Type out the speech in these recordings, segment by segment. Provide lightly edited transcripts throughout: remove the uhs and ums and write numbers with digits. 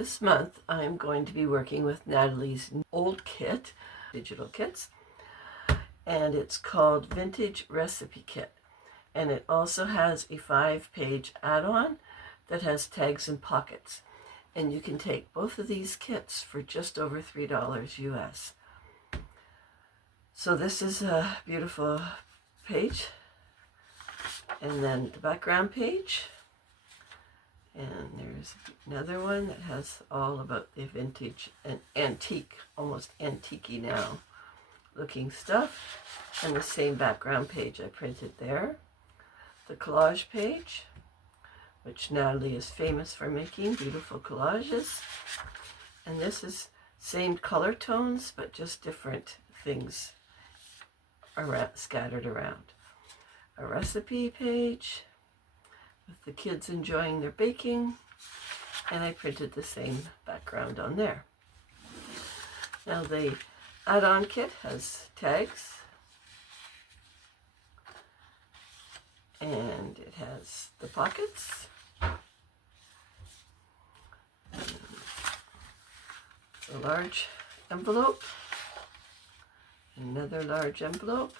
This month I'm going to be working with Natalie's old kit, digital kits, and it's called Vintage Recipe Kit. And it also has a 5-page add-on that has tags and pockets. And you can take both of these kits for just over $3 US. So this is a beautiful page. And then the background page. And there's another one that has all about the vintage and antique, almost antique-y now looking stuff. And the same background page I printed there. The collage page, which Natalie is famous for making, beautiful collages. And this is same color tones, but just different things scattered around. A recipe page with the kids enjoying their baking, and I printed the same background on there. Now the add-on kit has tags, and it has the pockets, a large envelope, another large envelope,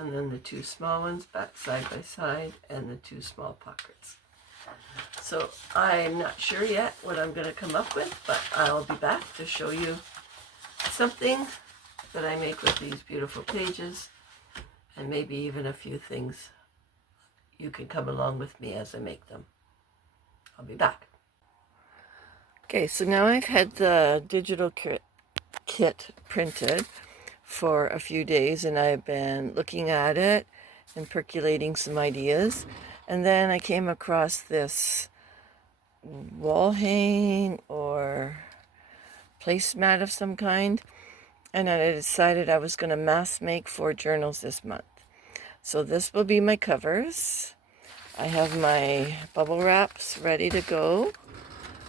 and then the two small ones back side by side, and the two small pockets. So I'm not sure yet what I'm going to come up with, but I'll be back to show you something that I make with these beautiful pages, and maybe even a few things you can come along with me as I make them. I'll be back. Okay, so now I've had the digital kit printed for a few days, and I've been looking at it and percolating some ideas. And then I came across this wall hang or placemat of some kind, and I decided I was going to mass make 4 journals this month. So this will be my covers. I have my bubble wraps ready to go.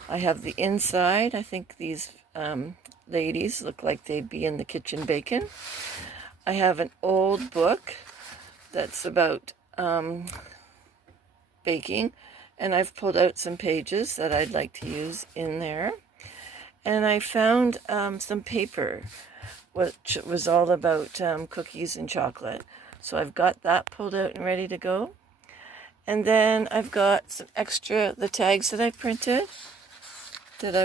I have the inside. I think these ladies look like they'd be in the kitchen baking. I have an old book that's about baking, and I've pulled out some pages that I'd like to use in there. And I found some paper, which was all about cookies and chocolate. So I've got that pulled out and ready to go. And then I've got some extra, the tags that I printed that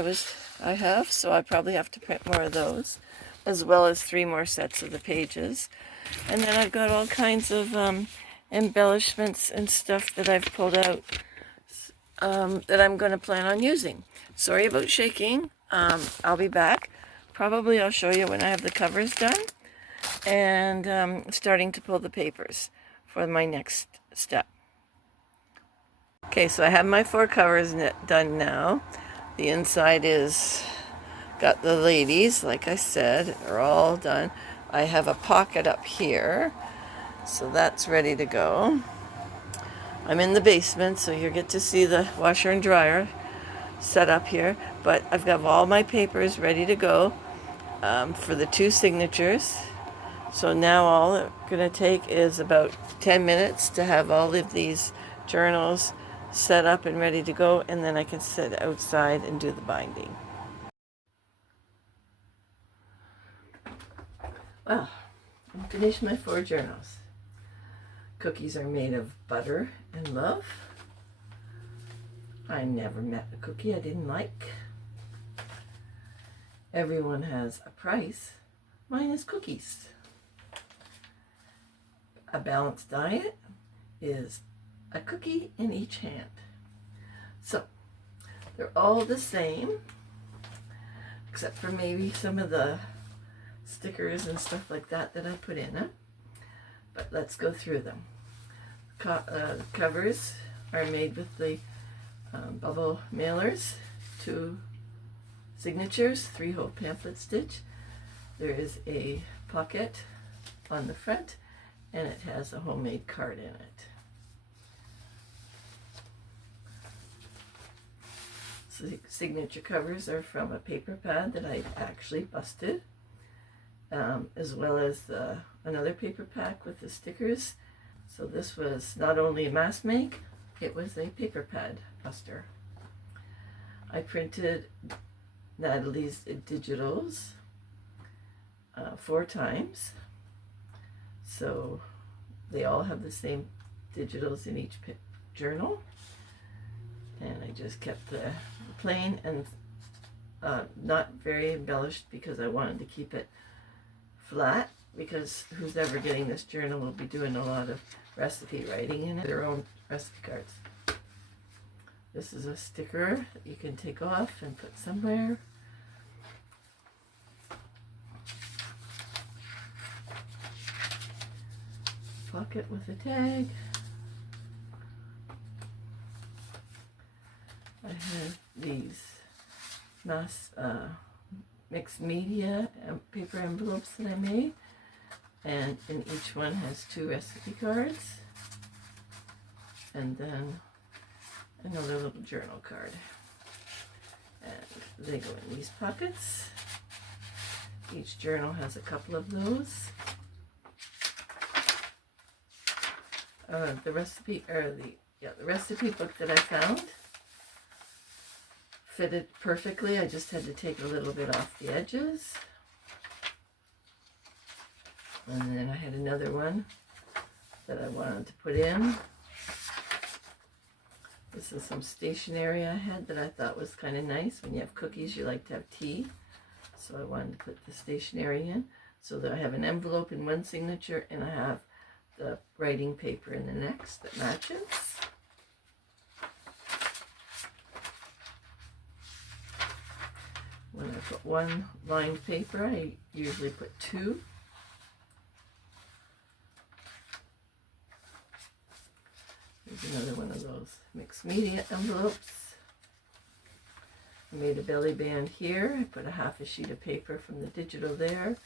I have, so I probably have to print more of those, as well as 3 more sets of the pages. And then I've got all kinds of embellishments and stuff that I've pulled out that I'm going to plan on using. Sorry about shaking. I'll be back. Probably I'll show you when I have the covers done, and starting to pull the papers for my next step. Okay, so I have my 4 covers done now. The inside is got the ladies, like I said, are all done. I have a pocket up here, so that's ready to go. I'm in the basement, so you get to see the washer and dryer set up here, but I've got all my papers ready to go for the 2 signatures. So now all it's going to take is about 10 minutes to have all of these journals set up and ready to go, and then I can sit outside and do the binding. Well, I finished my 4 journals. Cookies are made of butter and love. I never met a cookie I didn't like. Everyone has a price. Mine is cookies. A balanced diet is a cookie in each hand. So they're all the same, except for maybe some of the stickers and stuff like that I put in it. But let's go through them. Covers are made with the bubble mailers, 2 signatures, 3-hole pamphlet stitch. There is a pocket on the front, and it has a homemade card in it. So the signature covers are from a paper pad that I actually busted, as well as another paper pack with the stickers. So this was not only a Massmake, it was a paper pad buster. I printed Natalie's digitals 4 times, so they all have the same digitals in each journal, and I just kept the plain and not very embellished because I wanted to keep it flat, because who's ever getting this journal will be doing a lot of recipe writing in it, their own recipe cards. This is a sticker that you can take off and put somewhere. Pocket with a tag. I have these mixed media paper envelopes that I made, and in each one has 2 recipe cards, and then another little journal card, and they go in these pockets. Each journal has a couple of those. The recipe book that I found fitted perfectly. I just had to take a little bit off the edges. And then I had another one that I wanted to put in. This is some stationery I had that I thought was kind of nice. When you have cookies, you like to have tea. So I wanted to put the stationery in, so that I have an envelope in one signature and I have the writing paper in the next that matches. When I put 1 lined paper, I usually put 2. Here's another one of those mixed media envelopes. I made a belly band here. I put a half a sheet of paper from the digital there,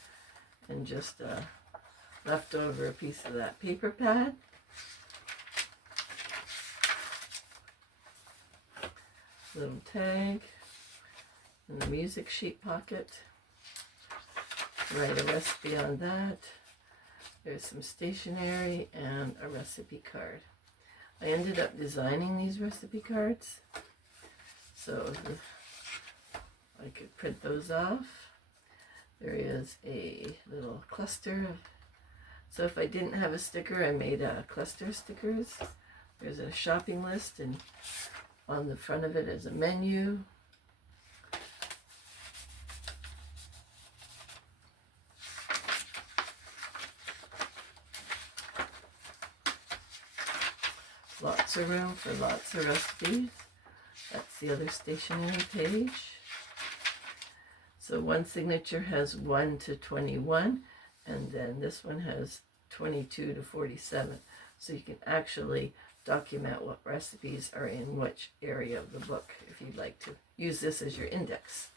and just left over a piece of that paper pad. Little tag in the music sheet pocket. Write a recipe on that. There's some stationery and a recipe card. I ended up designing these recipe cards, so I could print those off. There is a little cluster. So if I didn't have a sticker, I made cluster stickers. There's a shopping list, and on the front of it is a menu. Lots of room for lots of recipes. That's the other stationery page. So one signature has 1 to 21, and then this one has 22 to 47. So you can actually document what recipes are in which area of the book if you'd like to use this as your index.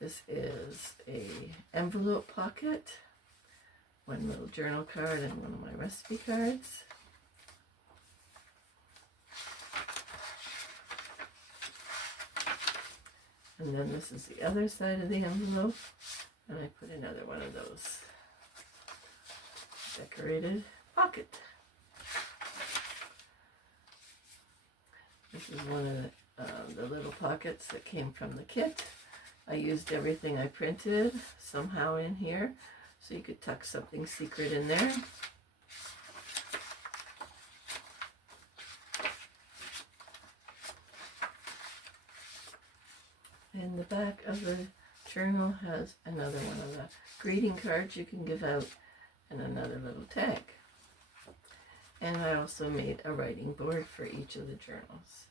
This is a envelope pocket, 1 little journal card and 1 of my recipe cards. And then this is the other side of the envelope, and I put another one of those decorated pocket. This is one of the little pockets that came from the kit. I used everything I printed somehow in here, so you could tuck something secret in there. And the back of the journal has another one of the greeting cards you can give out and another little tag. And I also made a writing board for each of the journals.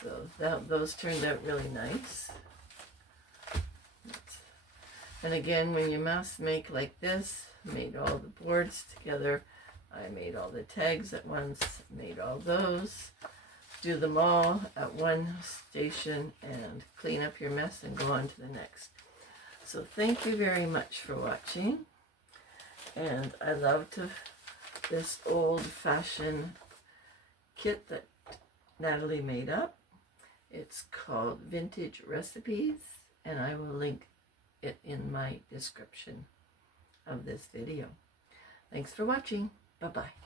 So those turned out really nice. And again, when you mass make like this, made all the boards together, I made all the tags at once, made all those. Do them all at one station and clean up your mess and go on to the next. So thank you very much for watching. And I loved this old-fashioned kit that Natalie made up. It's called Vintage Recipes, and I will link it in my description of this video. Thanks for watching. Bye-bye.